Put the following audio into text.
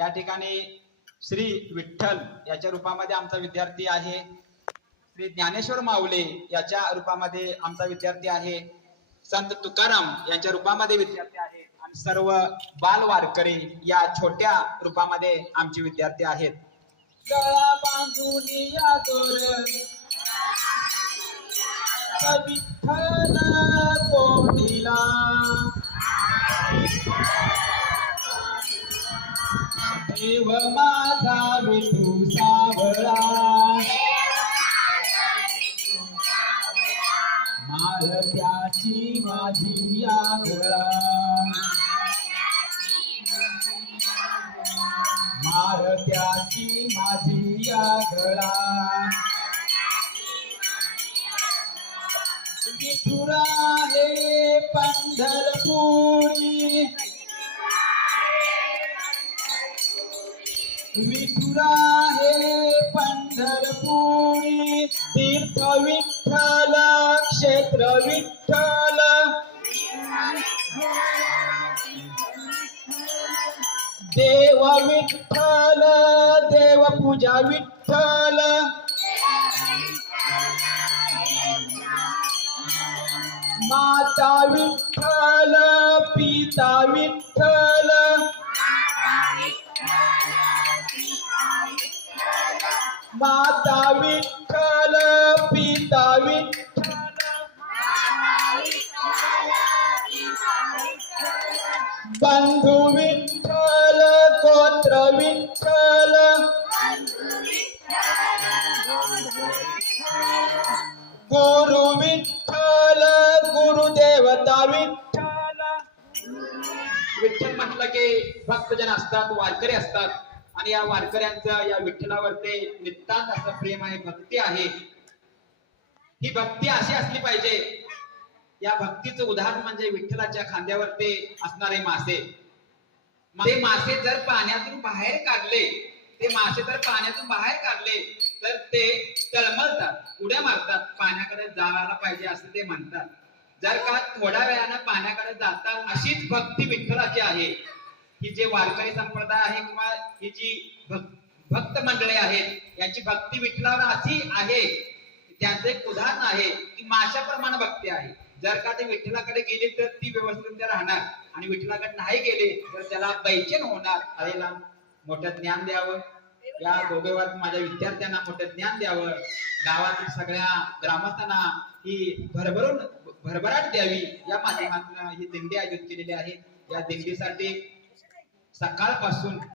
या ठिकाणी श्री विठ्ठल याच्या रूपामध्ये आमचा विद्यार्थी आहे. श्री ज्ञानेश्वर माऊले याच्या रूपामध्ये आमचा विद्यार्थी आहे. संत तुकाराम यांच्या रूपामध्ये विद्यार्थी आहे. आणि सर्व बाल वारकरी या छोट्या रूपामध्ये आमचे विद्यार्थी आहेत. गळा बांधून या दोर विठ्ठल देव माझा विठू सावळा. मारत्याची माझी आगळा. मारत्याची माझी आगळा. विठुरा हे पंढरपुरी. विठुरा हे पंढरपुरी तीर्थ विठ्ठल क्षेत्र विठ्ठल देव विठ्ठल देव पूजा विठ्ठल. माता विठ्ठल पिता विठ्ठल. माता विठ्ठल पिता विठ्ठल। बंधू विठ्ठल गोत्र विठ्ठल। गुरु विठ्ठल गुरुदेवता विठ्ठल। विठ्ठल म्हटलं की भक्तजन असतात वारकरी असतात. आणि या वारकऱ्यांचं या विठ्ठलावरती नितांत असं प्रेम आहे भक्ती आहे. ही भक्ती अशी असली पाहिजे. या भक्तीचं उदाहरण म्हणजे विठ्ठलाच्या खांद्यावरती असणारे मासे. ते मासे जर पाण्यातून बाहेर काढले ते मासे जर पाण्यातून बाहेर काढले तर ते तळमळतात उड्या मारतात पाण्याकडे जायला पाहिजे असं ते म्हणतात. जर का थोड्या वेळानं पाण्याकडे जातात अशीच भक्ती विठ्ठलाची आहे. ही जे वारकरी संप्रदाय आहे किंवा ही जी भक्त मंडळे आहेत यांची भक्ती विठ्ठलावर अशी आहे. त्याचं एक उदाहरण आहे की माशाप्रमाणे भक्ती आहे. जर का ते विठ्ठलाकडे गेले तर ती व्यवस्थित राहणार. आणि विठ्ठलाकडे नाही गेले तर त्याला बैचेन होणार. आईला मोठं ज्ञान द्यावं. या दोघे माझ्या विद्यार्थ्यांना मोठं ज्ञान द्यावं. गावातील सगळ्या ग्रामस्थांना ही भरभरून भरभराट द्यावी. या माध्यमातून ही दिंडी आयोजित केलेली आहे. या दिंडीसाठी सकाळपासून